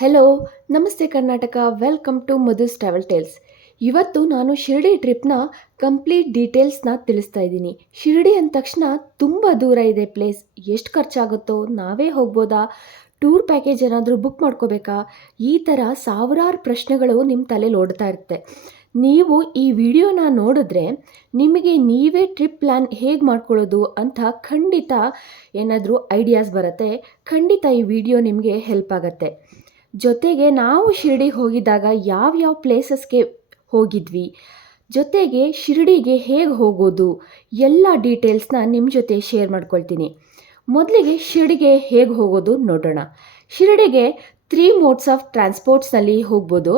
Hello, ನಮಸ್ತೆ Karnataka. Welcome to Madhu's travel tales. ಇವತ್ತು ನಾನು ಶಿರ್ಡಿ ಟ್ರಿಪ್ನ ಕಂಪ್ಲೀಟ್ ಡೀಟೇಲ್ಸ್ನ ತಿಳಿಸ್ತಾ ಇದ್ದೀನಿ. ಶಿರ್ಡಿ ಅಂದ ತಕ್ಷಣ ತುಂಬ ದೂರ ಇದೆ ಪ್ಲೇಸ್. ಎಷ್ಟು ಖರ್ಚಾಗುತ್ತೋ, ನಾವೇ ಹೋಗ್ಬೋದಾ, ಟೂರ್ ಪ್ಯಾಕೇಜ್ ಏನಾದರೂ ಬುಕ್ ಮಾಡ್ಕೋಬೇಕಾ, ಈ ಥರ ಸಾವಿರಾರು ಪ್ರಶ್ನೆಗಳು ನಿಮ್ಮ ತಲೆಯಲ್ಲಿ ಓಡ್ತಾ ಇರುತ್ತೆ. ನೀವು ಈ ವಿಡಿಯೋನ ನೋಡಿದ್ರೆ ನಿಮಗೆ ನೀವೇ ಟ್ರಿಪ್ ಪ್ಲ್ಯಾನ್ ಹೇಗೆ ಮಾಡ್ಕೊಳ್ಳೋದು ಅಂತ ಖಂಡಿತ ಏನಾದರೂ ಐಡಿಯಾಸ್ ಬರುತ್ತೆ. ಖಂಡಿತ ಈ ವಿಡಿಯೋ ನಿಮಗೆ ಹೆಲ್ಪ್ ಆಗುತ್ತೆ. ಜೊತೆಗೆ ನಾವು ಶಿರ್ಡಿಗೆ ಹೋಗಿದ್ದಾಗ ಯಾವ್ಯಾವ ಪ್ಲೇಸಸ್ಗೆ ಹೋಗಿದ್ವಿ, ಜೊತೆಗೆ ಶಿರ್ಡಿಗೆ ಹೇಗೆ ಹೋಗೋದು, ಎಲ್ಲ ಡೀಟೇಲ್ಸ್ನ ನಿಮ್ಮ ಜೊತೆ ಶೇರ್ ಮಾಡ್ಕೊಳ್ತೀನಿ. ಮೊದಲಿಗೆ ಶಿರ್ಡಿಗೆ ಹೇಗೆ ಹೋಗೋದು ನೋಡೋಣ. ಶಿರ್ಡಿಗೆ 3 ಮೋಡ್ಸ್ ಆಫ್ ಟ್ರಾನ್ಸ್ಪೋರ್ಟ್ಸ್ನಲ್ಲಿ ಹೋಗ್ಬೋದು.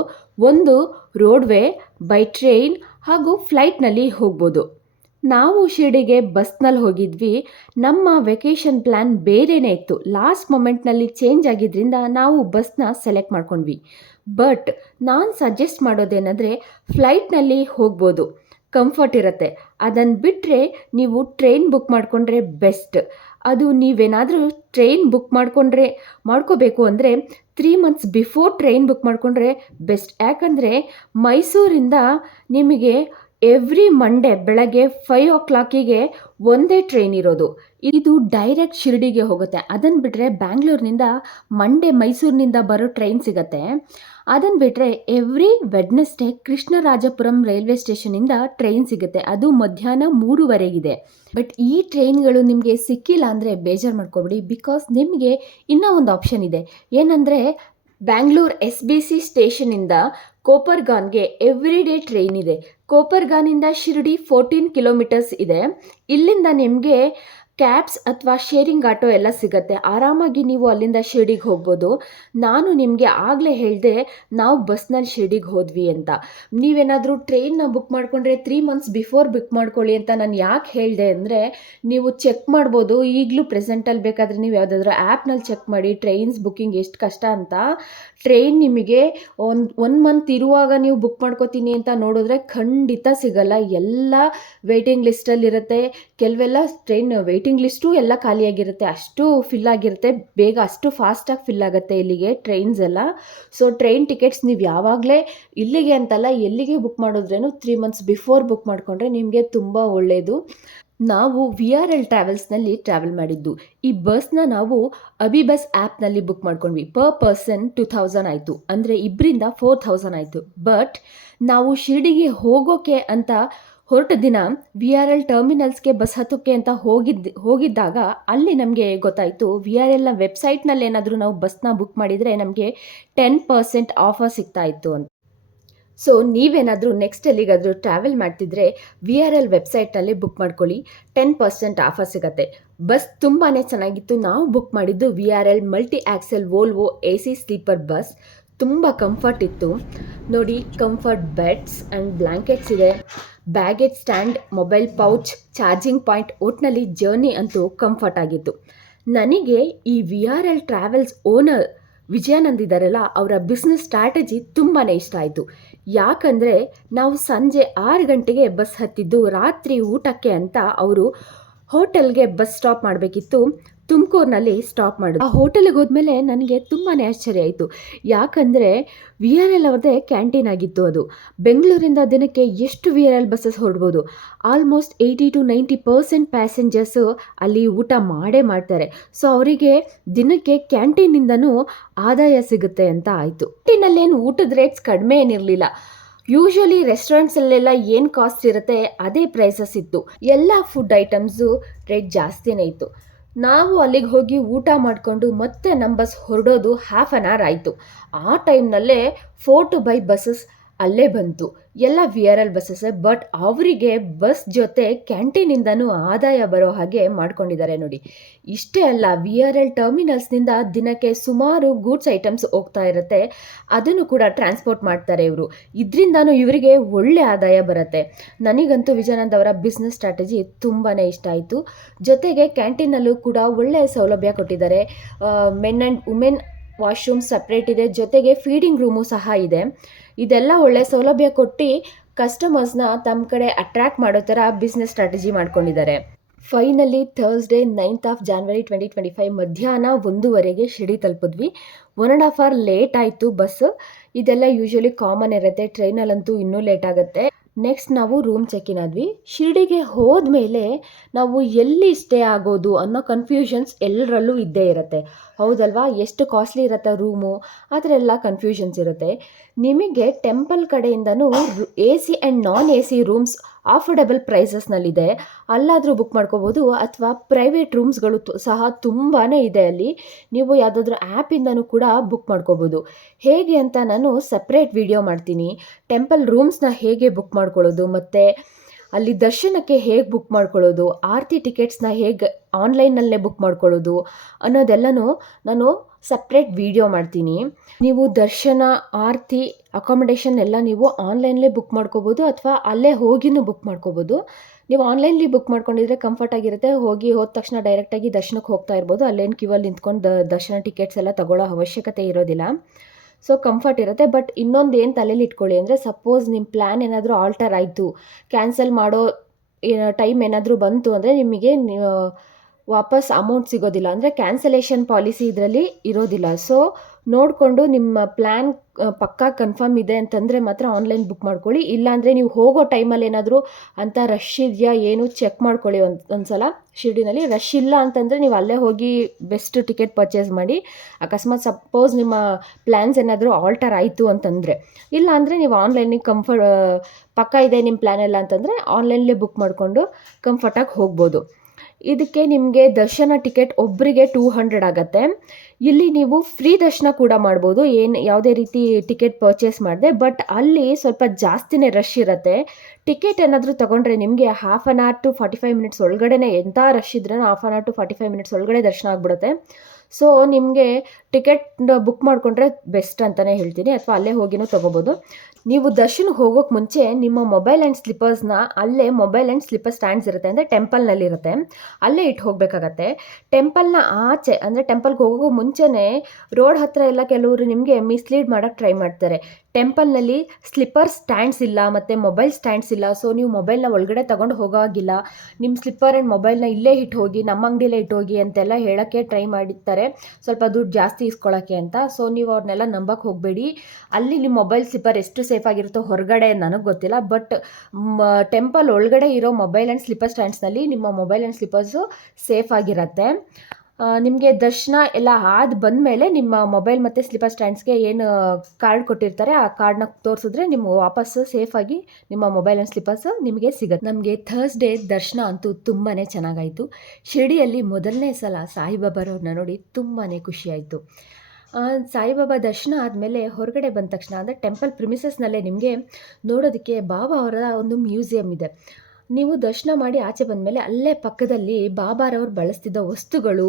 ಒಂದು ರೋಡ್ವೇ, ಬೈ ಟ್ರೈನ್ ಹಾಗೂ ಫ್ಲೈಟ್ನಲ್ಲಿ ಹೋಗ್ಬೋದು. ನಾವು ಶಿರ್ಡಿಗೆ ಬಸ್ನಲ್ಲಿ ಹೋಗಿದ್ವಿ. ನಮ್ಮ ವೆಕೇಷನ್ ಪ್ಲ್ಯಾನ್ ಬೇರೆಯೇ ಇತ್ತು. ಲಾಸ್ಟ್ ಮೊಮೆಂಟ್ನಲ್ಲಿ ಚೇಂಜ್ ಆಗಿದ್ದರಿಂದ ನಾವು ಬಸ್ನ ಸೆಲೆಕ್ಟ್ ಮಾಡ್ಕೊಂಡ್ವಿ. ಬಟ್ ನಾನು ಸಜೆಸ್ಟ್ ಮಾಡೋದೇನೆಂದರೆ ಫ್ಲೈಟ್ನಲ್ಲಿ ಹೋಗ್ಬೋದು, ಕಂಫರ್ಟ್ ಇರುತ್ತೆ. ಅದನ್ನು ಬಿಟ್ಟರೆ ನೀವು ಟ್ರೈನ್ ಬುಕ್ ಮಾಡಿಕೊಂಡ್ರೆ ಬೆಸ್ಟ್. ಅದು ನೀವೇನಾದರೂ ಟ್ರೈನ್ ಬುಕ್ ಮಾಡ್ಕೋಬೇಕು ಅಂದರೆ 3 ಮಂತ್ಸ್ ಬಿಫೋರ್ ಟ್ರೈನ್ ಬುಕ್ ಮಾಡಿಕೊಂಡ್ರೆ ಬೆಸ್ಟ್. ಯಾಕಂದರೆ ಮೈಸೂರಿಂದ ನಿಮಗೆ ಎವ್ರಿ ಮಂಡೇ ಬೆಳಗ್ಗೆ 5 o'clockಗೆ ಒಂದೇ ಟ್ರೈನ್ ಇರೋದು. ಇದು ಡೈರೆಕ್ಟ್ ಶಿರ್ಡಿಗೆ ಹೋಗುತ್ತೆ. ಅದನ್ನು ಬಿಟ್ಟರೆ ಬ್ಯಾಂಗ್ಳೂರಿನಿಂದ ಮಂಡೇ ಮೈಸೂರಿನಿಂದ ಬರೋ ಟ್ರೈನ್ ಸಿಗುತ್ತೆ. ಅದನ್ನು ಬಿಟ್ಟರೆ ಎವ್ರಿ ವೆಡ್ನೆಸ್ಡೇ ಕೃಷ್ಣರಾಜಪುರಂ ರೈಲ್ವೆ ಸ್ಟೇಷನಿಂದ ಟ್ರೈನ್ ಸಿಗುತ್ತೆ. ಅದು ಮಧ್ಯಾಹ್ನ 3:30 ಬಟ್ ಈ ಟ್ರೈನ್ಗಳು ನಿಮಗೆ ಸಿಕ್ಕಿಲ್ಲ ಅಂದರೆ ಬೇಜಾರು ಮಾಡ್ಕೊಬೇಡಿ. ಬಿಕಾಸ್ ನಿಮಗೆ ಇನ್ನೂ ಒಂದು ಆಪ್ಷನ್ ಇದೆ. ಏನಂದರೆ ಬ್ಯಾಂಗ್ಳೂರ್ SBC ಸ್ಟೇಷನಿಂದ ಕೋಪರ್ಗಾನ್ಗೆ ಎವ್ರಿ ಡೇ ಟ್ರೈನ್ ಇದೆ. ಕೋಪರ್ಗಾನಿಂದ ಶಿರ್ಡಿ 14 ಕಿಲೋಮೀಟರ್ಸ್ ಇದೆ. ಇಲ್ಲಿಂದ ನಿಮಗೆ ಕ್ಯಾಬ್ಸ್ ಅಥವಾ ಶೇರಿಂಗ್ ಆಟೋ ಎಲ್ಲ ಸಿಗುತ್ತೆ. ಆರಾಮಾಗಿ ನೀವು ಅಲ್ಲಿಂದ ಶಿರ್ಡಿಗೆ ಹೋಗ್ಬೋದು. ನಾನು ನಿಮಗೆ ಆಗಲೇ ಹೇಳಿದೆ ನಾವು ಬಸ್ನಲ್ಲಿ ಶಿರ್ಡಿಗೆ ಹೋದ್ವಿ ಅಂತ. ನೀವೇನಾದರೂ ಟ್ರೈನ್ನ ಬುಕ್ ಮಾಡಿಕೊಂಡ್ರೆ 3 ಮಂತ್ಸ್ ಬಿಫೋರ್ ಬುಕ್ ಮಾಡ್ಕೊಳ್ಳಿ ಅಂತ ನಾನು ಯಾಕೆ ಹೇಳಿದೆ ಅಂದರೆ, ನೀವು ಚೆಕ್ ಮಾಡ್ಬೋದು. ಈಗಲೂ ಪ್ರೆಸೆಂಟಲ್ಲಿ ಬೇಕಾದರೆ ನೀವು ಯಾವುದಾದ್ರೂ ಆ್ಯಪ್ನಲ್ಲಿ ಚೆಕ್ ಮಾಡಿ ಟ್ರೈನ್ಸ್ ಬುಕ್ಕಿಂಗ್ ಎಷ್ಟು ಕಷ್ಟ ಅಂತ. ಟ್ರೈನ್ ನಿಮಗೆ ಒನ್ ಮಂತ್ ಇರುವಾಗ ನೀವು ಬುಕ್ ಮಾಡ್ಕೋತೀನಿ ಅಂತ ನೋಡಿದ್ರೆ ಖಂಡಿತ ಸಿಗಲ್ಲ. ಎಲ್ಲ ವೇಟಿಂಗ್ ಲಿಸ್ಟಲ್ಲಿರುತ್ತೆ. ಕೆಲವೆಲ್ಲ ಟ್ರೈನ್ ವೇಟಿಂಗ್ ಲಿಸ್ಟು ಎಲ್ಲ ಖಾಲಿಯಾಗಿರುತ್ತೆ. ಅಷ್ಟು ಫಿಲ್ ಆಗಿರುತ್ತೆ. ಬೇಗ ಅಷ್ಟು ಫಾಸ್ಟಾಗಿ ಫಿಲ್ ಆಗುತ್ತೆ ಇಲ್ಲಿಗೆ ಟ್ರೈನ್ಸ್ ಎಲ್ಲ. ಸೊ ಟ್ರೈನ್ ಟಿಕೆಟ್ಸ್ ನೀವು ಯಾವಾಗಲೇ ಇಲ್ಲಿಗೆ ಅಂತಲ್ಲ ಎಲ್ಲಿಗೆ ಬುಕ್ ಮಾಡಿದ್ರೇನು 3 ಮಂತ್ಸ್ ಬಿಫೋರ್ ಬುಕ್ ಮಾಡಿಕೊಂಡ್ರೆ ನಿಮಗೆ ತುಂಬ ಒಳ್ಳೆಯದು. ನಾವು VRL ಟ್ರಾವೆಲ್ಸ್ನಲ್ಲಿ ಟ್ರಾವೆಲ್ ಮಾಡಿದ್ದು. ಈ ಬಸ್ನ ನಾವು ಅಬಿಬಸ್ ಆ್ಯಪ್ನಲ್ಲಿ ಬುಕ್ ಮಾಡ್ಕೊಂಡ್ವಿ. ಪರ್ ಪರ್ಸನ್ 2000 ಆಯಿತು. ಅಂದರೆ ಇಬ್ಬರಿಂದ 4000 ಆಯಿತು. ಬಟ್ ನಾವು ಶಿರ್ಡಿಗೆ ಹೋಗೋಕ್ಕೆ ಅಂತ ಹೊರಟ ದಿನ VRL ಟರ್ಮಿನಲ್ಸ್ಗೆ ಬಸ್ ಹತ್ತೋಕ್ಕೆ ಅಂತ ಹೋಗಿದ್ದಾಗ ಅಲ್ಲಿ ನಮಗೆ ಗೊತ್ತಾಯಿತು VRLನ ವೆಬ್ಸೈಟ್ನಲ್ಲಿ ಏನಾದರೂ ನಾವು ಬಸ್ನ ಬುಕ್ ಮಾಡಿದರೆ ನಮಗೆ 10% ಆಫರ್ ಸಿಗ್ತಾ ಇತ್ತು ಅಂತ. ಸೊ ನೀವೇನಾದರೂ ನೆಕ್ಸ್ಟ್ ಎಲ್ಲಿಗಾದರೂ ಟ್ರಾವೆಲ್ ಮಾಡ್ತಿದ್ರೆ VRL ವೆಬ್ಸೈಟ್ನಲ್ಲಿ ಬುಕ್ ಮಾಡ್ಕೊಳ್ಳಿ, 10% ಆಫರ್ ಸಿಗುತ್ತೆ. ಬಸ್ ತುಂಬಾ ಚೆನ್ನಾಗಿತ್ತು. ನಾವು ಬುಕ್ ಮಾಡಿದ್ದು VRL multi axle Volvo AC sleeper bus. ತುಂಬ ಕಂಫರ್ಟ್ ಇತ್ತು ನೋಡಿ. ಕಂಫರ್ಟ್ ಬೆಡ್ಸ್ ಆ್ಯಂಡ್ ಬ್ಲ್ಯಾಂಕೆಟ್ಸ್ ಇದೆ, baggage stand, mobile pouch, charging point. ಒಟ್ಟಿನಲ್ಲಿ ಜರ್ನಿ ಅಂತೂ ಕಂಫರ್ಟ್ ಆಗಿತ್ತು. ನನಗೆ ಈ VRL ಟ್ರಾವೆಲ್ಸ್ ಓನರ್ ವಿಜಯಾನಂದ್ ಇದ್ದಾರಲ್ಲ, ಅವರ ಬಿಸ್ನೆಸ್ ಸ್ಟ್ರಾಟಜಿ ತುಂಬಾ ಇಷ್ಟ ಆಯಿತು. ಯಾಕಂದರೆ ನಾವು ಸಂಜೆ 6 ಗಂಟೆಗೆ ಬಸ್ ಹತ್ತಿದ್ದು ರಾತ್ರಿ ಊಟಕ್ಕೆ ಅಂತ. ಅವರು ಹೋಟೆಲ್ಗೆ ಬಸ್ ಸ್ಟಾಪ್ ಮಾಡಬೇಕಿತ್ತು. ತುಮಕೂರಿನಲ್ಲಿ ಸ್ಟಾಪ್ ಮಾಡೋದು. ಆ ಹೋಟೆಲಿಗೆ ಹೋದ್ಮೇಲೆ ನನಗೆ ತುಂಬಾ ಆಶ್ಚರ್ಯ ಆಯಿತು. ಯಾಕಂದರೆ VRL ಅವ್ರದ್ದೇ ಕ್ಯಾಂಟೀನ್ ಆಗಿತ್ತು ಅದು. ಬೆಂಗಳೂರಿಂದ ದಿನಕ್ಕೆ ಎಷ್ಟು VRL ಬಸ್ಸಸ್ ಹೊರಡ್ಬೋದು. ಆಲ್ಮೋಸ್ಟ್ 80 to 90% ಪ್ಯಾಸೆಂಜರ್ಸು ಅಲ್ಲಿ ಊಟ ಮಾಡೇ ಮಾಡ್ತಾರೆ. ಸೊ ಅವರಿಗೆ ದಿನಕ್ಕೆ ಕ್ಯಾಂಟೀನಿಂದನೂ ಆದಾಯ ಸಿಗುತ್ತೆ ಅಂತ ಆಯಿತು. ಕ್ಯಾಂಟೀನಲ್ಲೇನು ಊಟದ ರೇಟ್ಸ್ ಕಡಿಮೆ ಏನಿರಲಿಲ್ಲ. ಯೂಶ್ವಲಿ ರೆಸ್ಟೋರೆಂಟ್ಸಲ್ಲೆಲ್ಲ ಏನು ಕಾಸ್ಟ್ ಇರುತ್ತೆ ಅದೇ ಪ್ರೈಸಸ್ ಇತ್ತು. ಎಲ್ಲ ಫುಡ್ ಐಟಮ್ಸು ರೇಟ್ ಜಾಸ್ತಿನೇ ಇತ್ತು. ನಾವು ಅಲ್ಲಿಗೆ ಹೋಗಿ ಊಟ ಮಾಡಿಕೊಂಡು ಮತ್ತೆ ನಮ್ಮ ಬಸ್ ಹೊರಡೋದು 1/2 hour ಆಯಿತು. ಆ ಟೈಮ್ನಲ್ಲೇ 4 to 5 ಬಸ್ಸಸ್ ಅಲ್ಲೇ ಬಂತು. ಎಲ್ಲ VRL ಬಸ್ಸಸ್ಸೇ. ಬಟ್ ಅವರಿಗೆ ಬಸ್ ಜೊತೆ ಕ್ಯಾಂಟೀನಿಂದನೂ ಆದಾಯ ಬರೋ ಹಾಗೆ ಮಾಡ್ಕೊಂಡಿದ್ದಾರೆ ನೋಡಿ. ಇಷ್ಟೇ ಅಲ್ಲ, VRL ಟರ್ಮಿನಲ್ಸ್ನಿಂದ ದಿನಕ್ಕೆ ಸುಮಾರು ಗೂಡ್ಸ್ ಐಟಮ್ಸ್ ಹೋಗ್ತಾ ಇರುತ್ತೆ. ಅದನ್ನು ಕೂಡ ಟ್ರಾನ್ಸ್ಪೋರ್ಟ್ ಮಾಡ್ತಾರೆ ಇವರು. ಇದರಿಂದನೂ ಇವರಿಗೆ ಒಳ್ಳೆ ಆದಾಯ ಬರುತ್ತೆ. ನನಗಂತೂ ವಿಜಯಾನಂದ್ ಅವರ ಬಿಸ್ನೆಸ್ ಸ್ಟ್ರಾಟಜಿ ತುಂಬಾ ಇಷ್ಟ ಆಯಿತು. ಜೊತೆಗೆ ಕ್ಯಾಂಟೀನಲ್ಲೂ ಕೂಡ ಒಳ್ಳೆಯ ಸೌಲಭ್ಯ ಕೊಟ್ಟಿದ್ದಾರೆ. Men and women washroom separate ಇದೆ. ಜೊತೆಗೆ ಫೀಡಿಂಗ್ ರೂಮು ಸಹ ಇದೆ. ಇದೆಲ್ಲ ಒಳ್ಳೆ ಸೌಲಭ್ಯ ಕೊಟ್ಟು ಕಸ್ಟಮರ್ಸ್ನ ತಮ್ಮ ಕಡೆ ಅಟ್ರ್ಯಾಕ್ಟ್ ಮಾಡೋ ಥರ ಬಿಸ್ನೆಸ್ ಸ್ಟ್ರಾಟಜಿ ಮಾಡ್ಕೊಂಡಿದ್ದಾರೆ. Finally Thursday 9th of January 2025 ಮಧ್ಯಾಹ್ನ 1:00ಗೆ ಶಿರ್ಡಿ ತಲುಪಿದ್ವಿ. 1.5 ಅವರ್ ಲೇಟ್ ಆಯಿತು ಬಸ್. ಇದೆಲ್ಲ ಯೂಶ್ವಲಿ ಕಾಮನ್ ಇರುತ್ತೆ, ಟ್ರೈನಲ್ಲಂತೂ ಇನ್ನೂ ಲೇಟ್ ಆಗುತ್ತೆ. ನೆಕ್ಸ್ಟ್ ನಾವು ರೂಮ್ ಚೆಕ್ ಇನ್ ಆದ್ವಿ. ಶಿರ್ಡಿಗೆ ಹೋದ್ಮೇಲೆ ನಾವು ಎಲ್ಲಿ ಸ್ಟೇ ಆಗೋದು ಅನ್ನೋ ಕನ್ಫ್ಯೂಷನ್ಸ್ ಎಲ್ಲರಲ್ಲೂ ಇದ್ದೇ ಇರುತ್ತೆ, ಹೌದಲ್ವಾ? ಎಷ್ಟು ಕಾಸ್ಟ್ಲಿ ಇರುತ್ತೆ ರೂಮು, ಆ ಥರ ಎಲ್ಲ ಕನ್ಫ್ಯೂಷನ್ಸ್ ಇರುತ್ತೆ. ನಿಮಗೆ ಟೆಂಪಲ್ ಕಡೆಯಿಂದನೂ AC and non AC rooms affordable ಪ್ರೈಸಸ್ನಲ್ಲಿದೆ, ಅಲ್ಲಾದರೂ ಬುಕ್ ಮಾಡ್ಕೋಬೋದು. ಅಥವಾ ಪ್ರೈವೇಟ್ ರೂಮ್ಸ್ಗಳು ಸಹ ತುಂಬಾ ಇದೆ ಅಲ್ಲಿ. ನೀವು ಯಾವುದಾದ್ರೂ ಆ್ಯಪಿಂದನೂ ಕೂಡ ಬುಕ್ ಮಾಡ್ಕೋಬೋದು. ಹೇಗೆ ಅಂತ ನಾನು ಸಪ್ರೇಟ್ ವಿಡಿಯೋ ಮಾಡ್ತೀನಿ. ಟೆಂಪಲ್ ರೂಮ್ಸ್ನ ಹೇಗೆ ಬುಕ್ ಮಾಡ್ಕೊಳ್ಳೋದು, ಮತ್ತು ಅಲ್ಲಿ ದರ್ಶನಕ್ಕೆ ಹೇಗೆ ಬುಕ್ ಮಾಡ್ಕೊಳ್ಳೋದು, ಆರತಿ ಟಿಕೆಟ್ಸ್ನ ಹೇಗೆ ಆನ್ಲೈನಲ್ಲೇ ಬುಕ್ ಮಾಡ್ಕೊಳ್ಳೋದು ಅನ್ನೋದೆಲ್ಲನೂ ನಾನು ಸಪ್ರೇಟ್ ವಿಡಿಯೋ ಮಾಡ್ತೀನಿ. ನೀವು ದರ್ಶನ, ಆರತಿ, ಅಕಾಮಿಡೇಷನ್ ಎಲ್ಲ ನೀವು ಆನ್ಲೈನಲ್ಲೇ ಬುಕ್ ಮಾಡ್ಕೋಬೋದು, ಅಥವಾ ಅಲ್ಲೇ ಹೋಗಿನೂ ಬುಕ್ ಮಾಡ್ಕೋಬೋದು. ನೀವು ಆನ್ಲೈನ್ಲಿ ಬುಕ್ ಮಾಡ್ಕೊಂಡಿದ್ರೆ ಕಂಫರ್ಟ್ ಆಗಿರುತ್ತೆ. ಹೋದ ತಕ್ಷಣ ಡೈರೆಕ್ಟಾಗಿ ದರ್ಶನಕ್ಕೆ ಹೋಗ್ತಾ ಇರ್ಬೋದು. ಅಲ್ಲೇನು ಕ್ಯೂವಲ್ಲಿ ನಿಂತ್ಕೊಂಡು ದರ್ಶನ ಟಿಕೆಟ್ಸ್ ಎಲ್ಲ ತಗೊಳ್ಳೋ ಅವಶ್ಯಕತೆ ಇರೋದಿಲ್ಲ. ಸೊ ಕಂಫರ್ಟ್ ಇರುತ್ತೆ. ಬಟ್ ಇನ್ನೊಂದು ಏನು ತಲೆಯಲ್ಲಿ ಇಟ್ಕೊಳ್ಳಿ ಅಂದರೆ, ಸಪೋಸ್ ನಿಮ್ಮ ಪ್ಲ್ಯಾನ್ ಏನಾದರೂ ಆಲ್ಟರ್ ಆಯಿತು, ಕ್ಯಾನ್ಸಲ್ ಮಾಡೋ ಟೈಮ್ ಏನಾದರೂ ಬಂತು ಅಂದರೆ ನಿಮಗೆ ವಾಪಸ್ ಅಮೌಂಟ್ ಸಿಗೋದಿಲ್ಲ. ಅಂದರೆ ಕ್ಯಾನ್ಸಲೇಷನ್ ಪಾಲಿಸಿ ಇದರಲ್ಲಿ ಇರೋದಿಲ್ಲ. ಸೊ ನೋಡಿಕೊಂಡು ನಿಮ್ಮ ಪ್ಲ್ಯಾನ್ ಪಕ್ಕಾ ಕನ್ಫರ್ಮ್ ಇದೆ ಅಂತಂದರೆ ಮಾತ್ರ ಆನ್ಲೈನ್ ಬುಕ್ ಮಾಡ್ಕೊಳ್ಳಿ. ಇಲ್ಲಾಂದರೆ ನೀವು ಹೋಗೋ ಟೈಮಲ್ಲಿ ಏನಾದರೂ ಅಂಥ ರಶ್ ಇದೆಯಾ ಏನು ಚೆಕ್ ಮಾಡ್ಕೊಳ್ಳಿ ಒಂದು ಸಲ. ಶಿರ್ಡಿನಲ್ಲಿ ರಶ್ ಇಲ್ಲ ಅಂತಂದರೆ ನೀವು ಅಲ್ಲೇ ಹೋಗಿ ಬೆಸ್ಟ್ ಟಿಕೆಟ್ ಪರ್ಚೇಸ್ ಮಾಡಿ. ಅಕಸ್ಮಾತ್ ಸಪೋಸ್ ನಿಮ್ಮ ಪ್ಲ್ಯಾನ್ಸ್ ಏನಾದರೂ ಆಲ್ಟರ್ ಆಯಿತು ಅಂತಂದರೆ, ಇಲ್ಲ ಅಂದರೆ ನೀವು ಆನ್ಲೈನಿಗೆ ಪಕ್ಕಾ ಇದೆ ನಿಮ್ಮ ಪ್ಲ್ಯಾನ್ ಎಲ್ಲ ಅಂತಂದರೆ ಆನ್ಲೈನ್ಲೇ ಬುಕ್ ಮಾಡಿಕೊಂಡು ಕಂಫರ್ಟಾಗಿ ಹೋಗ್ಬೋದು. ಇದಕ್ಕೆ ನಿಮಗೆ ದರ್ಶನ ಟಿಕೆಟ್ ಒಬ್ಬರಿಗೆ 200 ಆಗುತ್ತೆ. ಇಲ್ಲಿ ನೀವು ಫ್ರೀ ದರ್ಶನ ಕೂಡ ಮಾಡ್ಬೋದು, ಯಾವುದೇ ರೀತಿ ಟಿಕೆಟ್ ಪರ್ಚೇಸ್ ಮಾಡಿದೆ. ಬಟ್ ಅಲ್ಲಿ ಸ್ವಲ್ಪ ಜಾಸ್ತಿನೇ ರಶ್ ಇರುತ್ತೆ. ಟಿಕೆಟ್ ಏನಾದರೂ ತೊಗೊಂಡ್ರೆ ನಿಮಗೆ 1/2 hour to 45 minutes ಒಳಗಡೆ, ಎಂಥ ರಶ್ ಇದ್ರೂ 1/2 hour to 45 minutes ಒಳಗಡೆ ದರ್ಶನ ಆಗಿಬಿಡುತ್ತೆ. ಸೊ ನಿಮಗೆ ಟಿಕೆಟ್ ಬುಕ್ ಮಾಡಿಕೊಂಡ್ರೆ ಬೆಸ್ಟ್ ಅಂತಲೇ ಹೇಳ್ತೀನಿ, ಅಥವಾ ಅಲ್ಲೇ ಹೋಗಿನೂ ತೊಗೋಬೋದು. ನೀವು ದರ್ಶನಕ್ಕೆ ಹೋಗೋಕ್ಕೆ ಮುಂಚೆ ನಿಮ್ಮ ಮೊಬೈಲ್ ಆ್ಯಂಡ್ ಸ್ಲಿಪ್ಪರ್ಸ್ನ ಅಲ್ಲೇ ಮೊಬೈಲ್ ಆ್ಯಂಡ್ ಸ್ಲಿಪ್ಪರ್ ಸ್ಟ್ಯಾಂಡ್ಸ್ ಇರುತ್ತೆ, ಅಂದರೆ ಟೆಂಪಲ್ನಲ್ಲಿರುತ್ತೆ, ಅಲ್ಲೇ ಇಟ್ಟು ಹೋಗಬೇಕಾಗತ್ತೆ. ಟೆಂಪಲ್ನ ಆಚೆ ಅಂದರೆ ಟೆಂಪಲ್ಗೆ ಹೋಗೋ ಮುಂಚೆನೇ ರೋಡ್ ಹತ್ತಿರ ಎಲ್ಲ ಕೆಲವರು ನಿಮಗೆ ಮಿಸ್ಲೀಡ್ ಮಾಡೋಕ್ಕೆ ಟ್ರೈ ಮಾಡ್ತಾರೆ. ಟೆಂಪಲ್ನಲ್ಲಿ ಸ್ಲಿಪ್ಪರ್ ಸ್ಟ್ಯಾಂಡ್ಸ್ ಇಲ್ಲ ಮತ್ತು ಮೊಬೈಲ್ ಸ್ಟ್ಯಾಂಡ್ಸ್ ಇಲ್ಲ. ಸೊ ನೀವು ಮೊಬೈಲ್ನ ಒಳಗಡೆ ತೊಗೊಂಡು ಹೋಗೋಗಿಲ್ಲ, ನಿಮ್ಮ ಸ್ಲಿಪ್ಪರ್ ಆ್ಯಂಡ್ ಮೊಬೈಲ್ನ ಇಲ್ಲೇ ಇಟ್ಟು ಹೋಗಿ, ನಮ್ಮ ಅಂಗಡಿಲೇ ಇಟ್ಟು ಹೋಗಿ ಅಂತೆಲ್ಲ ಹೇಳೋಕ್ಕೆ ಟ್ರೈ ಮಾಡಿರ್ತಾರೆ, ಸ್ವಲ್ಪ ದುಡ್ಡು ಜಾಸ್ತಿ ಇಸ್ಕೊಳ್ಳೋಕ್ಕೆ ಅಂತ. ಸೊ ನೀವು ಅವ್ರನ್ನೆಲ್ಲ ನಂಬಕ್ಕೆ ಹೋಗಬೇಡಿ. ಅಲ್ಲಿ ನಿಮ್ಮ ಮೊಬೈಲ್ ಸ್ಲಿಪ್ಪರ್ ಎಷ್ಟು ಸೇಫ್ ಆಗಿರುತ್ತೋ ಹೊರಗಡೆ ನನಗೆ ಗೊತ್ತಿಲ್ಲ, ಬಟ್ ಟೆಂಪಲ್ ಒಳಗಡೆ ಇರೋ ಮೊಬೈಲ್ ಆ್ಯಂಡ್ ಸ್ಲಿಪ್ಪರ್ ಸ್ಟ್ಯಾಂಡ್ಸ್ನಲ್ಲಿ ನಿಮ್ಮ ಮೊಬೈಲ್ ಆ್ಯಂಡ್ ಸ್ಲಿಪ್ಪರ್ಸು ಸೇಫ್ ಆಗಿರುತ್ತೆ. ನಿಮಗೆ ದರ್ಶನ ಎಲ್ಲ ಬಂದಮೇಲೆ ನಿಮ್ಮ ಮೊಬೈಲ್ ಮತ್ತು ಸ್ಲಿಪ್ಪರ್ ಸ್ಟ್ಯಾಂಡ್ಸ್ಗೆ ಏನು ಕಾರ್ಡ್ ಕೊಟ್ಟಿರ್ತಾರೆ, ಆ ಕಾರ್ಡ್ನ ತೋರಿಸಿದ್ರೆ ನಿಮ್ಮ ವಾಪಸ್ಸು ಸೇಫಾಗಿ ನಿಮ್ಮ ಮೊಬೈಲ್ ಆ್ಯಂಡ್ ಸ್ಲಿಪ್ಪರ್ಸ್ ನಿಮಗೆ ಸಿಗುತ್ತೆ. ನಮಗೆ ಥರ್ಸ್ಡೇ ದರ್ಶನ ಅಂತೂ ತುಂಬಾ ಚೆನ್ನಾಗಾಯಿತು. ಶಿರ್ಡಿಯಲ್ಲಿ ಮೊದಲನೇ ಸಲ ಸಾಯಿಬಾಬಾರವ್ರನ್ನ ನೋಡಿ ತುಂಬಾ ಖುಷಿಯಾಯಿತು. ಸಾಯಿಬಾಬಾ ದರ್ಶನ ಆದಮೇಲೆ ಹೊರಗಡೆ ಬಂದ ತಕ್ಷಣ, ಅಂದರೆ ಟೆಂಪಲ್ ಪ್ರಿಮಿಸಸ್ನಲ್ಲೇ ನಿಮಗೆ ನೋಡೋದಕ್ಕೆ ಬಾಬಾ ಅವರ ಒಂದು ಮ್ಯೂಸಿಯಂ ಇದೆ. ನೀವು ದರ್ಶನ ಮಾಡಿ ಆಚೆ ಬಂದಮೇಲೆ ಅಲ್ಲೇ ಪಕ್ಕದಲ್ಲಿ ಬಾಬಾರವ್ರು ಬಳಸ್ತಿದ್ದ ವಸ್ತುಗಳು,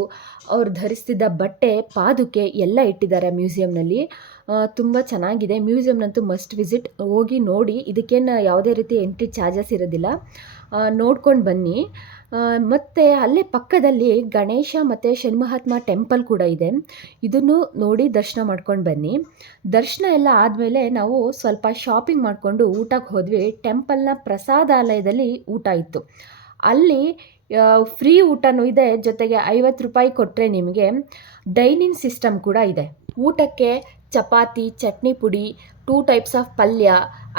ಅವ್ರು ಧರಿಸ್ತಿದ್ದ ಬಟ್ಟೆ, ಪಾದುಕೆ ಎಲ್ಲ ಇಟ್ಟಿದ್ದಾರೆ ಮ್ಯೂಸಿಯಂನಲ್ಲಿ. ತುಂಬ ಚೆನ್ನಾಗಿದೆ. ಮ್ಯೂಸಿಯಮ್ನಂತೂ ಮಸ್ಟ್ ವಿಸಿಟ್, ಹೋಗಿ ನೋಡಿ. ಇದಕ್ಕೇನು ಯಾವುದೇ ರೀತಿ ಎಂಟ್ರಿ ಚಾರ್ಜಸ್ ಇರೋದಿಲ್ಲ, ನೋಡ್ಕೊಂಡು ಬನ್ನಿ. ಮತ್ತು ಅಲ್ಲೇ ಪಕ್ಕದಲ್ಲಿ ಗಣೇಶ ಮತ್ತು ಶನಿಮಹಾತ್ಮ ಟೆಂಪಲ್ ಕೂಡ ಇದೆ, ಇದನ್ನು ನೋಡಿ ದರ್ಶನ ಮಾಡ್ಕೊಂಡು ಬನ್ನಿ. ದರ್ಶನ ಎಲ್ಲ ಆದಮೇಲೆ ನಾವು ಸ್ವಲ್ಪ ಶಾಪಿಂಗ್ ಮಾಡಿಕೊಂಡು ಊಟಕ್ಕೆ ಹೋದ್ವಿ. ಟೆಂಪಲ್ನ ಪ್ರಸಾದಾಲಯದಲ್ಲಿ ಊಟ ಇತ್ತು. ಅಲ್ಲಿ ಫ್ರೀ ಊಟನೂ ಇದೆ, ಜೊತೆಗೆ 50 ರೂಪಾಯಿ ಕೊಟ್ಟರೆ ನಿಮಗೆ ಡೈನಿಂಗ್ ಸಿಸ್ಟಮ್ ಕೂಡ ಇದೆ. ಊಟಕ್ಕೆ ಚಪಾತಿ, ಚಟ್ನಿ ಪುಡಿ, 2 ಟೈಪ್ಸ್ ಆಫ್ ಪಲ್ಯ,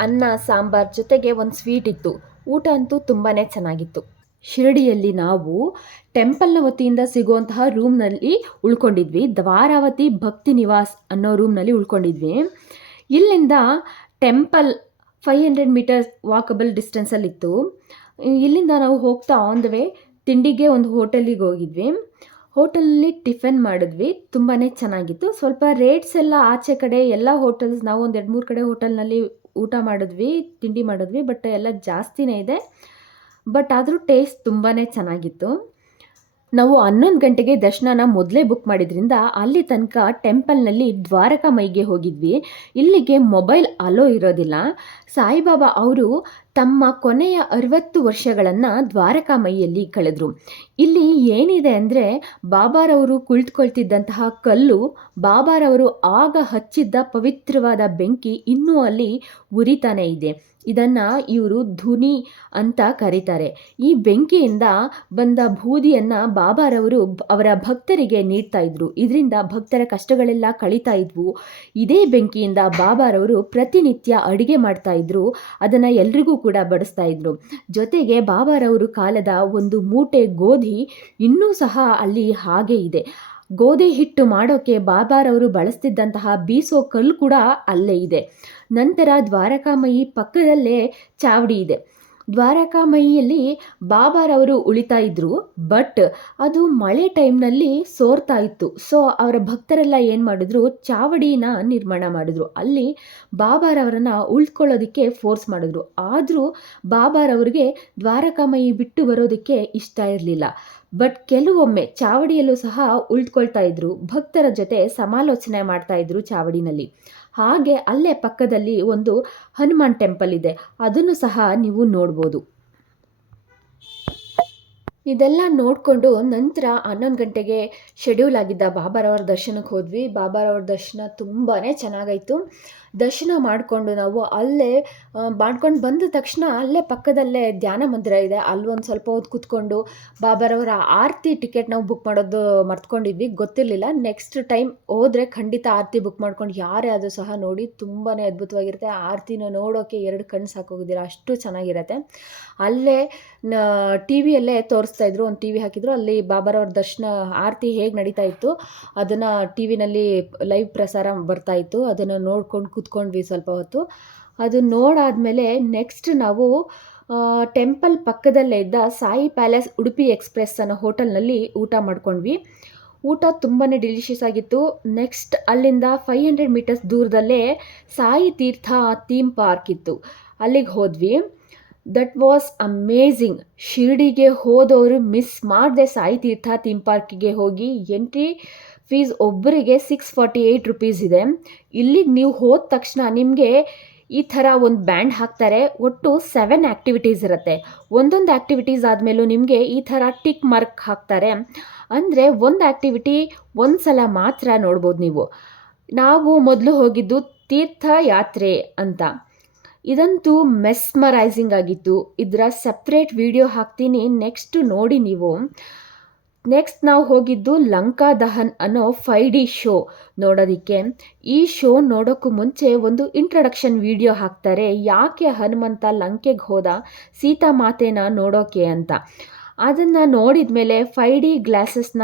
ಅನ್ನ, ಸಾಂಬಾರು, ಜೊತೆಗೆ ಒಂದು ಸ್ವೀಟ್ ಇತ್ತು. ಊಟ ಅಂತೂ ತುಂಬಾ ಚೆನ್ನಾಗಿತ್ತು. ಶಿರಡಿಯಲ್ಲಿ ನಾವು ಟೆಂಪಲ್ನ ವತಿಯಿಂದ ಸಿಗುವಂತಹ ರೂಮ್ನಲ್ಲಿ ಉಳ್ಕೊಂಡಿದ್ವಿ. ದ್ವಾರಾವತಿ ಭಕ್ತಿ ನಿವಾಸ್ ಅನ್ನೋ ರೂಮ್ನಲ್ಲಿ ಉಳ್ಕೊಂಡಿದ್ವಿ. ಇಲ್ಲಿಂದ ಟೆಂಪಲ್ 500 ಮೀಟರ್ಸ್ ವಾಕಬಲ್ ಡಿಸ್ಟೆನ್ಸಲ್ಲಿತ್ತು. ಇಲ್ಲಿಂದ ನಾವು ಹೋಗ್ತಾ ಆನ್ ದ ವೇ ತಿಂಡಿಗೆ ಒಂದು ಹೋಟೆಲಿಗೆ ಹೋಗಿದ್ವಿ. ಹೋಟೆಲಲ್ಲಿ ಟಿಫನ್ ಮಾಡಿದ್ವಿ, ತುಂಬಾ ಚೆನ್ನಾಗಿತ್ತು. ಸ್ವಲ್ಪ ರೇಟ್ಸ್ ಎಲ್ಲ ಆಚೆ ಕಡೆ ಎಲ್ಲ ಹೋಟೆಲ್ಸ್, ನಾವು ಒಂದು 2-3 ಕಡೆ ಹೋಟೆಲ್ನಲ್ಲಿ ಊಟ ಮಾಡಿದ್ವಿ, ತಿಂಡಿ ಮಾಡಿದ್ವಿ, ಬಟ್ ಎಲ್ಲ ಜಾಸ್ತಿನೇ ಇದೆ. ಬಟ್ ಆದರೂ ಟೇಸ್ಟ್ ತುಂಬಾ ಚೆನ್ನಾಗಿತ್ತು. ನಾವು 11 ಗಂಟೆಗೆ ದರ್ಶನನ ಮೊದಲೇ ಬುಕ್ ಮಾಡಿದ್ರಿಂದ ಅಲ್ಲಿ ತನಕ ಟೆಂಪಲ್ನಲ್ಲಿ ದ್ವಾರಕಾಮೈಗೆ ಹೋಗಿದ್ವಿ. ಇಲ್ಲಿಗೆ ಮೊಬೈಲ್ ಅಲೋ ಇರೋದಿಲ್ಲ. ಸಾಯಿಬಾಬಾ ಅವರು ತಮ್ಮ ಕೊನೆಯ 60 ವರ್ಷಗಳನ್ನು ದ್ವಾರಕಾಮಯಿಯಲ್ಲಿ ಕಳೆದರು. ಇಲ್ಲಿ ಏನಿದೆ ಅಂದರೆ ಬಾಬಾರವರು ಕುಳಿತುಕೊಳ್ತಿದ್ದಂತಹ ಕಲ್ಲು, ಬಾಬಾರವರು ಆಗ ಹಚ್ಚಿದ್ದ ಪವಿತ್ರವಾದ ಬೆಂಕಿ ಇನ್ನೂ ಅಲ್ಲಿ ಉರಿತಾನೇ ಇದೆ. ಇದನ್ನು ಇವರು ಧುನಿ ಅಂತ ಕರೀತಾರೆ. ಈ ಬೆಂಕಿಯಿಂದ ಬಂದ ಬೂದಿಯನ್ನು ಬಾಬಾರವರು ಅವರ ಭಕ್ತರಿಗೆ ನೀಡ್ತಾ ಇದ್ರು. ಇದರಿಂದ ಭಕ್ತರ ಕಷ್ಟಗಳೆಲ್ಲ ಕಳೀತಾ ಇದ್ವು. ಇದೇ ಬೆಂಕಿಯಿಂದ ಬಾಬಾರವರು ಪ್ರತಿನಿತ್ಯ ಅಡುಗೆ ಮಾಡ್ತಾ ಇದ್ರು. ಅದನ್ನು ಎಲ್ರಿಗೂ ಕೂಡ ಬಡಿಸ್ತಾ ಇದ್ರು. ಜೊತೆಗೆ ಬಾಬಾರವರು ಕಾಲದ ಒಂದು ಮೂಟೆ ಗೋಧಿ ಇನ್ನೂ ಸಹ ಅಲ್ಲಿ ಹಾಗೆ ಇದೆ. ಗೋಧಿ ಹಿಟ್ಟು ಮಾಡೋಕ್ಕೆ ಬಾಬಾರವರು ಬಳಸ್ತಿದ್ದಂತಹ ಬೀಸೋ ಕಲ್ಲು ಕೂಡ ಅಲ್ಲೇ ಇದೆ. ನಂತರ ದ್ವಾರಕಾಮಯಿ ಪಕ್ಕದಲ್ಲೇ ಚಾವಡಿ ಇದೆ. ದ್ವಾರಕಾಮಯಿಯಲ್ಲಿ ಬಾಬಾರವರು ಉಳಿತಾ ಇದ್ರು, ಬಟ್ ಅದು ಮಳೆ ಟೈಮ್ನಲ್ಲಿ ಸೋರ್ತಾ ಇತ್ತು. ಸೊ ಅವರ ಭಕ್ತರೆಲ್ಲ ಏನು ಮಾಡಿದ್ರು, ಚಾವಡಿನ ನಿರ್ಮಾಣ ಮಾಡಿದ್ರು. ಅಲ್ಲಿ ಬಾಬಾರವರನ್ನು ಉಳ್ಕೊಳ್ಳೋದಕ್ಕೆ ಫೋರ್ಸ್ ಮಾಡಿದ್ರು. ಆದರೂ ಬಾಬಾರವ್ರಿಗೆ ದ್ವಾರಕಾಮಯಿ ಬಿಟ್ಟು ಬರೋದಕ್ಕೆ ಇಷ್ಟ ಇರಲಿಲ್ಲ. ಬಟ್ ಕೆಲವೊಮ್ಮೆ ಚಾವಡಿಯಲ್ಲೂ ಸಹ ಉಳ್ಕೊಳ್ತಾ ಇದ್ರು, ಭಕ್ತರ ಜೊತೆ ಸಮಾಲೋಚನೆ ಮಾಡ್ತಾ ಇದ್ರು ಚಾವಡಿನಲ್ಲಿ. ಹಾಗೆ ಅಲ್ಲೇ ಪಕ್ಕದಲ್ಲಿ ಒಂದು ಹನುಮಾನ್ ಟೆಂಪಲ್ ಇದೆ, ಅದನ್ನು ಸಹ ನೀವು ನೋಡ್ಬೋದು. ಇದೆಲ್ಲ ನೋಡಿಕೊಂಡು ನಂತರ 11 ಗಂಟೆಗೆ ಶೆಡ್ಯೂಲ್ ಆಗಿದ್ದ ಬಾಬಾರವ್ರ ದರ್ಶನಕ್ಕೆ ಹೋದ್ವಿ. ಬಾಬಾರವ್ರ ದರ್ಶನ ತುಂಬಾ ಚೆನ್ನಾಗಾಯಿತು. ದರ್ಶನ ಮಾಡಿಕೊಂಡು ನಾವು ಅಲ್ಲೇ ಮಾಡ್ಕೊಂಡು ಬಂದ ತಕ್ಷಣ ಅಲ್ಲೇ ಪಕ್ಕದಲ್ಲೇ ಧ್ಯಾನ ಮಂದಿರ ಇದೆ. ಅಲ್ಲೊಂದು ಸ್ವಲ್ಪ ಹೊತ್ತು ಕೂತ್ಕೊಂಡು ಬಾಬಾರವರ ಆರತಿ ಟಿಕೆಟ್ ನಾವು ಬುಕ್ ಮಾಡೋದು ಮರ್ತ್ಕೊಂಡಿದ್ವಿ, ಗೊತ್ತಿರಲಿಲ್ಲ. ನೆಕ್ಸ್ಟ್ ಟೈಮ್ ಹೋದರೆ ಖಂಡಿತ ಆರತಿ ಬುಕ್ ಮಾಡ್ಕೊಂಡು ಯಾರೇ ಆದರೂ ಸಹ ನೋಡಿ, ತುಂಬಾ ಅದ್ಭುತವಾಗಿರುತ್ತೆ. ಆರತಿನ ನೋಡೋಕ್ಕೆ 2 ಕಣ್ಣು ಸಾಕೋಗೋದಿಲ್ಲ, ಅಷ್ಟು ಚೆನ್ನಾಗಿರುತ್ತೆ. ಅಲ್ಲೇ ಟಿ ವಿಯಲ್ಲೇ ತೋರಿಸ್ತಾಯಿದ್ರು, ಒಂದು ಟಿ ವಿ ಹಾಕಿದ್ರು. ಅಲ್ಲಿ ಬಾಬಾರವ್ರ ದರ್ಶನ ಆರತಿ ಹೇಗೆ ನಡೀತಾ ಇತ್ತು ಅದನ್ನು ಟಿ ವಿನಲ್ಲಿ ಲೈವ್ ಪ್ರಸಾರ ಬರ್ತಾಯಿತ್ತು. ಅದನ್ನು ನೋಡ್ಕೊಂಡು ಕೂತ್ಕೊಂಡ್ವಿ ಸ್ವಲ್ಪ ಹೊತ್ತು. ಅದು ನೋಡಾದಮೇಲೆ ನೆಕ್ಸ್ಟ್ ನಾವು ಟೆಂಪಲ್ ಪಕ್ಕದಲ್ಲೇ ಇದ್ದ ಸಾಯಿ ಪ್ಯಾಲೇಸ್ ಉಡುಪಿ ಎಕ್ಸ್‌ಪ್ರೆಸ್ ಅನ್ನೋ ಹೋಟೆಲ್ನಲ್ಲಿ ಊಟ ಮಾಡ್ಕೊಂಡ್ವಿ. ಊಟ ತುಂಬಾ ಡಿಲಿಷಿಯಸ್ ಆಗಿತ್ತು. ನೆಕ್ಸ್ಟ್ ಅಲ್ಲಿಂದ 500 ಮೀಟರ್ಸ್ ದೂರದಲ್ಲೇ ಸಾಯಿ ತೀರ್ಥ ಥೀಮ್ ಪಾರ್ಕ್ ಇತ್ತು, ಅಲ್ಲಿಗೆ ಹೋದ್ವಿ. That was amazing. ಶಿರ್ಡಿಗೆ ಹೋದವರು ಮಿಸ್ ಮಾಡದೆ ಸಾಯಿ ತೀರ್ಥ ಥೀಮ್ ಪಾರ್ಕಿಗೆ ಹೋಗಿ. ಎಂಟ್ರಿ ಫೀಸ್ ಒಬ್ಬರಿಗೆ 648 ರುಪೀಸ್ ಇದೆ. ಇಲ್ಲಿಗೆ ನೀವು ಹೋದ ತಕ್ಷಣ ನಿಮಗೆ ಈ ಥರ ಒಂದು ಬ್ಯಾಂಡ್ ಹಾಕ್ತಾರೆ. ಒಟ್ಟು 7 ಆ್ಯಕ್ಟಿವಿಟೀಸ್ ಇರುತ್ತೆ. ಒಂದೊಂದು ಆ್ಯಕ್ಟಿವಿಟೀಸ್ ಆದಮೇಲೂ ನಿಮಗೆ ಈ ಥರ ಟಿಕ್ ಮಾರ್ಕ್ ಹಾಕ್ತಾರೆ. ಅಂದರೆ ಒಂದು ಆ್ಯಕ್ಟಿವಿಟಿ ಒಂದು ಸಲ ಮಾತ್ರ ನೋಡ್ಬೋದು ನೀವು. ನಾವು ಮೊದಲು ಹೋಗಿದ್ದು ತೀರ್ಥಯಾತ್ರೆ ಅಂತ. ಇದಂತೂ ಮೆಸ್ಮರೈಸಿಂಗ್ ಆಗಿತ್ತು. ಇದರ ಸಪ್ರೇಟ್ ವಿಡಿಯೋ ಹಾಕ್ತೀನಿ, ನೆಕ್ಸ್ಟ್ ನೋಡಿ ನೀವು. ನೆಕ್ಸ್ಟ್ ನಾವು ಹೋಗಿದ್ದು ಲಂಕಾ ದಹನ್ ಅನ್ನೋ 5D ಶೋ ನೋಡೋದಕ್ಕೆ. ಈ ಶೋ ನೋಡೋಕ್ಕೂ ಮುಂಚೆ ಒಂದು ಇಂಟ್ರಡಕ್ಷನ್ ವಿಡಿಯೋ ಹಾಕ್ತಾರೆ, ಯಾಕೆ ಹನುಮಂತ ಲಂಕೆಗೆ ಹೋದ ಸೀತಾಮಾತೆನ ನೋಡೋಕೆ ಅಂತ. ಅದನ್ನು ನೋಡಿದ ಮೇಲೆ 5D ಗ್ಲಾಸಸ್ನ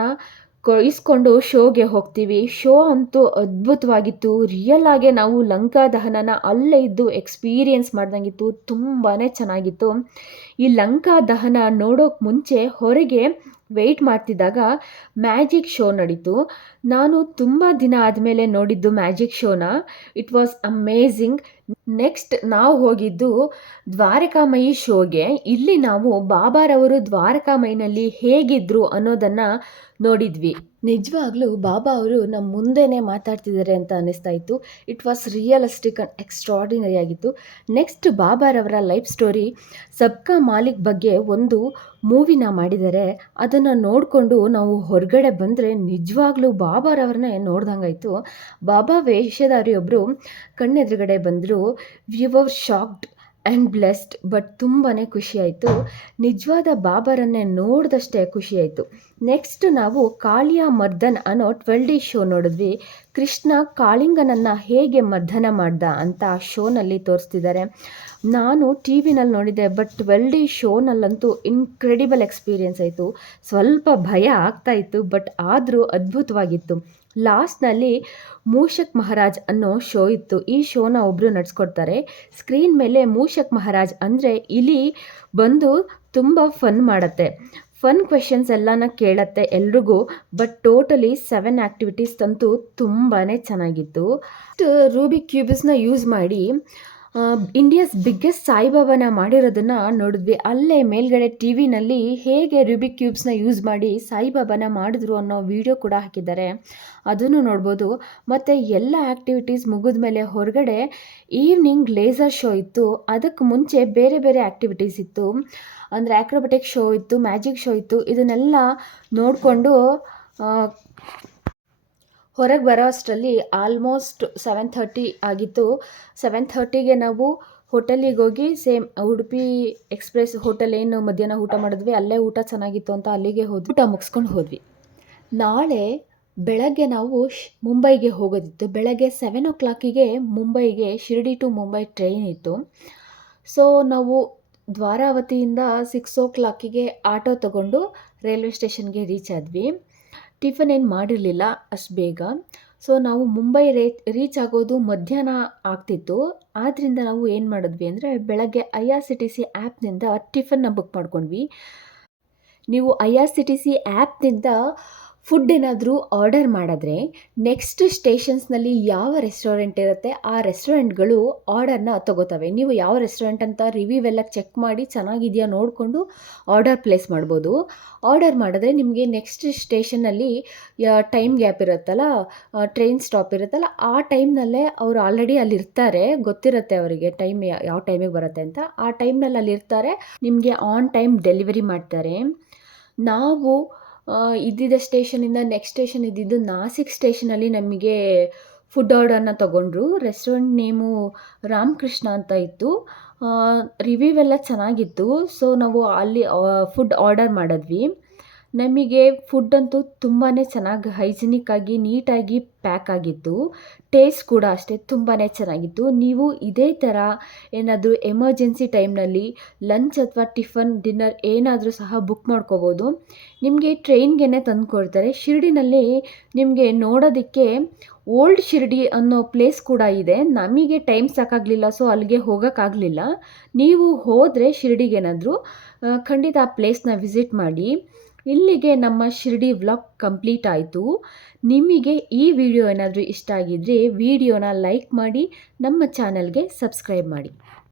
ಇಸ್ಕೊಂಡು ಶೋಗೆ ಹೋಗ್ತೀವಿ. ಶೋ ಅಂತೂ ಅದ್ಭುತವಾಗಿತ್ತು. ರಿಯಲ್ ಆಗೇ ನಾವು ಲಂಕಾ ದಹನನ ಅಲ್ಲೇ ಇದ್ದು ಎಕ್ಸ್ಪೀರಿಯೆನ್ಸ್ ಮಾಡ್ದಂಗಿತ್ತು. ತುಂಬಾ ಚೆನ್ನಾಗಿತ್ತು. ಈ ಲಂಕಾ ದಹನ ನೋಡೋಕೆ ಮುಂಚೆ ಹೊರಗೆ ವೆಯ್ಟ್ ಮಾಡ್ತಿದ್ದಾಗ ಮ್ಯಾಜಿಕ್ ಶೋ ನಡೀತು. ನಾನು ತುಂಬ ದಿನ ಆದಮೇಲೆ ನೋಡಿದ್ದು ಮ್ಯಾಜಿಕ್ ಶೋನ. It was amazing. ನೆಕ್ಸ್ಟ್ ನಾವು ಹೋಗಿದ್ದು ದ್ವಾರಕಾಮಯಿ ಶೋಗೆ. ಇಲ್ಲಿ ನಾವು ಬಾಬಾರವರು ದ್ವಾರಕಾಮಯಿನಲ್ಲಿ ಹೇಗಿದ್ರು ಅನ್ನೋದನ್ನು ನೋಡಿದ್ವಿ. ನಿಜವಾಗ್ಲೂ ಬಾಬಾ ಅವರು ನಮ್ಮ ಮುಂದೆನೇ ಮಾತಾಡ್ತಿದ್ದಾರೆ ಅಂತ ಅನ್ನಿಸ್ತಾ ಇತ್ತು. It was realistic and extraordinary ಆಗಿತ್ತು. ನೆಕ್ಸ್ಟ್ ಬಾಬಾರವರ ಲೈಫ್ ಸ್ಟೋರಿ ಸಬ್ಕಾ ಮಾಲಿಕ್ ಬಗ್ಗೆ ಒಂದು ಮೂವಿನ ಮಾಡಿದ್ದಾರೆ. ಅದನ್ನು ನೋಡಿಕೊಂಡು ನಾವು ಹೊರಗಡೆ ಬಂದರೆ ನಿಜವಾಗ್ಲೂ ಬಾಬಾರವ್ರನ್ನೇ ನೋಡ್ದಂಗಾಯಿತು. ಬಾಬಾ ವೇಷಧಾರಿಯೊಬ್ಬರು ಕಣ್ಣೆದುರುಗಡೆ ಬಂದರು. We were shocked and blessed. But ತುಂಬಾ ಖುಷಿಯಾಯಿತು. ನಿಜವಾದ ಬಾಬಾರನ್ನೇ ನೋಡಿದಷ್ಟೇ ಖುಷಿಯಾಯಿತು. ನೆಕ್ಸ್ಟ್ ನಾವು ಕಾಳಿಯಾ ಮರ್ದನ್ ಅನ್ನೋ 12D ಶೋ ನೋಡಿದ್ವಿ. ಕೃಷ್ಣ ಕಾಳಿಂಗನನ್ನು ಹೇಗೆ ಮರ್ದನ ಮಾಡ್ದ ಅಂತ ಶೋನಲ್ಲಿ ತೋರಿಸ್ತಿದ್ದಾರೆ. ನಾನು ಟಿ ವಿನಲ್ಲಿ ನೋಡಿದ್ದೆ, ಬಟ್ 12D ಶೋನಲ್ಲಂತೂ ಇನ್ಕ್ರೆಡಿಬಲ್ ಎಕ್ಸ್ಪೀರಿಯೆನ್ಸ್ ಆಯಿತು. ಸ್ವಲ್ಪ ಭಯ ಆಗ್ತಾಯಿತ್ತು, ಬಟ್ ಆದರೂ ಅದ್ಭುತವಾಗಿತ್ತು. ಲಾಸ್ಟ್ನಲ್ಲಿ ಮೂಷಕ್ ಮಹಾರಾಜ್ ಅನ್ನೋ ಶೋ ಇತ್ತು. ಈ ಶೋನ ಒಬ್ಬರು ನಡೆಸ್ಕೊಡ್ತಾರೆ. ಸ್ಕ್ರೀನ್ ಮೇಲೆ ಮೂಷಕ್ ಮಹಾರಾಜ್ ಅಂದರೆ ಇಲಿ ಬಂದು ತುಂಬ ಫನ್ ಮಾಡುತ್ತೆ. ಫನ್ ಕ್ವೆಶನ್ಸ್ ಎಲ್ಲನ ಕೇಳತ್ತೆ ಎಲ್ರಿಗೂ. ಬಟ್ ಟೋಟಲಿ 7 ಆ್ಯಕ್ಟಿವಿಟೀಸ್ ಅಂತೂ ತುಂಬಾ ಚೆನ್ನಾಗಿತ್ತು. ರೂಬಿಕ್ ಕ್ಯೂಬ್ಸ್ನ ಯೂಸ್ ಮಾಡಿ ಇಂಡಿಯಾಸ್ ಬಿಗ್ಗೆಸ್ಟ್ ಸಾಯಿಬಾಬಾನ ಮಾಡಿರೋದನ್ನು ನೋಡಿದ್ವಿ. ಅಲ್ಲೇ ಮೇಲ್ಗಡೆ ಟಿ ವಿನಲ್ಲಿ ಹೇಗೆ ರುಬಿಕ್ ಕ್ಯೂಬ್ಸ್ನ ಯೂಸ್ ಮಾಡಿ ಸಾಯಿಬಾಬಾನ ಮಾಡಿದ್ರು ಅನ್ನೋ ವಿಡಿಯೋ ಕೂಡ ಹಾಕಿದ್ದಾರೆ. ಅದನ್ನು ನೋಡ್ಬೋದು. ಮತ್ತು ಎಲ್ಲ ಆ್ಯಕ್ಟಿವಿಟೀಸ್ ಮುಗಿದ ಮೇಲೆ ಹೊರಗಡೆ ಈವ್ನಿಂಗ್ ಲೇಸರ್ ಶೋ ಇತ್ತು. ಅದಕ್ಕೆ ಮುಂಚೆ ಬೇರೆ ಬೇರೆ ಆ್ಯಕ್ಟಿವಿಟೀಸ್ ಇತ್ತು. ಅಂದರೆ ಆ್ಯಕ್ರೋಬೆಟಿಕ್ ಶೋ ಇತ್ತು, ಮ್ಯಾಜಿಕ್ ಶೋ ಇತ್ತು. ಇದನ್ನೆಲ್ಲ ನೋಡಿಕೊಂಡು ಹೊರಗೆ ಬರೋ ಅಷ್ಟರಲ್ಲಿ ಆಲ್ಮೋಸ್ಟ್ 7:30 ಆಗಿತ್ತು. 7:30ಗೆ ನಾವು ಹೋಟೆಲಿಗೆ ಹೋಗಿ ಸೇಮ್ ಉಡುಪಿ ಎಕ್ಸ್‌ಪ್ರೆಸ್ ಹೋಟೆಲ್ ಏನು ಮಧ್ಯಾಹ್ನ ಊಟ ಮಾಡಿದ್ವಿ, ಅಲ್ಲೇ ಊಟ ಚೆನ್ನಾಗಿತ್ತು ಅಂತ ಅಲ್ಲಿಗೆ ಹೋದ್ವಿ. ಊಟ ಮುಗಿಸ್ಕೊಂಡು ಹೋದ್ವಿ. ನಾಳೆ ಬೆಳಗ್ಗೆ ನಾವು ಮುಂಬೈಗೆ ಹೋಗೋದಿತ್ತು. ಬೆಳಗ್ಗೆ 7:00ಗೆ ಮುಂಬೈಗೆ ಶಿರ್ಡಿ ಟು ಮುಂಬೈ ಟ್ರೈನ್ ಇತ್ತು. ಸೊ ನಾವು ದ್ವಾರಾವತಿಯಿಂದ 6:00ಗೆ ಆಟೋ ತಗೊಂಡು ರೈಲ್ವೆ ಸ್ಟೇಷನ್ಗೆ ರೀಚ್ ಆದ್ವಿ. ಟಿಫನ್ ಏನು ಮಾಡಿರಲಿಲ್ಲ ಅಷ್ಟು ಬೇಗ. ಸೊ ನಾವು ಮುಂಬೈ ರೀಚ್ ಆಗೋದು ಮಧ್ಯಾಹ್ನ ಆಗ್ತಿತ್ತು. ಆದ್ದರಿಂದ ನಾವು ಏನು ಮಾಡಿದ್ವಿ ಅಂದರೆ ಬೆಳಗ್ಗೆ IRCTC ಆ್ಯಪ್ನಿಂದ ಟಿಫನ್ನ ಬುಕ್ ಮಾಡ್ಕೊಂಡ್ವಿ. ನೀವು IRCTC ಆ್ಯಪ್ನಿಂದ ಫುಡ್ ಏನಾದರೂ ಆರ್ಡರ್ ಮಾಡಿದ್ರೆ ನೆಕ್ಸ್ಟ್ ಸ್ಟೇಷನ್ಸ್ನಲ್ಲಿ ಯಾವ ರೆಸ್ಟೋರೆಂಟ್ ಇರುತ್ತೆ ಆ ರೆಸ್ಟೋರೆಂಟ್ಗಳು ಆರ್ಡರ್ನ ತೊಗೋತವೆ. ನೀವು ಯಾವ ರೆಸ್ಟೋರೆಂಟ್ ಅಂತ ರಿವ್ಯೂ ಎಲ್ಲ ಚೆಕ್ ಮಾಡಿ ಚೆನ್ನಾಗಿದೆಯಾ ನೋಡಿಕೊಂಡು ಆರ್ಡರ್ ಪ್ಲೇಸ್ ಮಾಡ್ಬೋದು. ಆರ್ಡರ್ ಮಾಡಿದ್ರೆ ನಿಮಗೆ ನೆಕ್ಸ್ಟ್ ಸ್ಟೇಷನ್ನಲ್ಲಿ ಟೈಮ್ ಗ್ಯಾಪ್ ಇರುತ್ತಲ್ಲ, ಟ್ರೈನ್ ಸ್ಟಾಪ್ ಇರುತ್ತಲ್ಲ, ಆ ಟೈಮ್ನಲ್ಲೇ ಅವರು ಆಲ್ರೆಡಿ ಅಲ್ಲಿರ್ತಾರೆ. ಗೊತ್ತಿರುತ್ತೆ ಅವರಿಗೆ ಟೈಮ್ ಯಾವ ಟೈಮಿಗೆ ಬರುತ್ತೆ ಅಂತ. ಆ ಟೈಮ್ನಲ್ಲಿ ಅಲ್ಲಿರ್ತಾರೆ, ನಿಮಗೆ ಆನ್ ಟೈಮ್ ಡೆಲಿವರಿ ಮಾಡ್ತಾರೆ. ನಾವು ಇದ್ದಿದ್ದ ಸ್ಟೇಷನಿಂದ ನೆಕ್ಸ್ಟ್ ಸ್ಟೇಷನ್ ಇದ್ದಿದ್ದು ನಾಸಿಕ್ ಸ್ಟೇಷನಲ್ಲಿ ನಮಗೆ ಫುಡ್ ಆರ್ಡರ್ನ ತೊಗೊಂಡ್ರು. ರೆಸ್ಟೋರೆಂಟ್ ನೇಮು ರಾಮಕೃಷ್ಣ ಅಂತ ಇತ್ತು. ರಿವ್ಯೂ ಎಲ್ಲ ಚೆನ್ನಾಗಿತ್ತು. ಸೊ ನಾವು ಅಲ್ಲಿ ಫುಡ್ ಆರ್ಡರ್ ಮಾಡಿದ್ವಿ. ನಮಗೆ ಫುಡ್ಡಂತೂ ತುಂಬಾ ಚೆನ್ನಾಗಿ ಹೈಜಿನಿಕ್ಕಾಗಿ ನೀಟಾಗಿ ಪ್ಯಾಕ್ ಆಗಿತ್ತು. ಟೇಸ್ಟ್ ಕೂಡ ಅಷ್ಟೇ ತುಂಬಾ ಚೆನ್ನಾಗಿತ್ತು. ನೀವು ಇದೇ ಥರ ಏನಾದರೂ ಎಮರ್ಜೆನ್ಸಿ ಟೈಮ್ನಲ್ಲಿ ಲಂಚ್ ಅಥವಾ ಟಿಫನ್, ಡಿನ್ನರ್ ಏನಾದರೂ ಸಹ ಬುಕ್ ಮಾಡ್ಕೋಬೋದು. ನಿಮಗೆ ಟ್ರೈನ್ಗೆ ತಂದುಕೊಡ್ತಾರೆ. ಶಿರ್ಡಿನಲ್ಲಿ ನಿಮಗೆ ನೋಡೋದಕ್ಕೆ ಓಲ್ಡ್ ಶಿರ್ಡಿ ಅನ್ನೋ ಪ್ಲೇಸ್ ಕೂಡ ಇದೆ. ನಮಗೆ ಟೈಮ್ ಸಾಕಾಗಲಿಲ್ಲ, ಸೊ ಅಲ್ಲಿಗೆ ಹೋಗೋಕ್ಕಾಗಲಿಲ್ಲ. ನೀವು ಹೋದರೆ ಶಿರ್ಡಿಗೇನಾದರೂ ಖಂಡಿತ ಆ ಪ್ಲೇಸ್ನ ವಿಸಿಟ್ ಮಾಡಿ. ಇಲ್ಲಿಗೆ ನಮ್ಮ ಶಿರ್ಡಿ ವ್ಲಾಗ್ ಕಂಪ್ಲೀಟ್ ಆಯಿತು. ನಿಮಗೆ ಈ ವಿಡಿಯೋ ಏನಾದರೂ ಇಷ್ಟ ಆಗಿದ್ದರೆ ವಿಡಿಯೋನ ಲೈಕ್ ಮಾಡಿ, ನಮ್ಮ ಚಾನಲ್ಗೆ ಸಬ್ಸ್ಕ್ರೈಬ್ ಮಾಡಿ.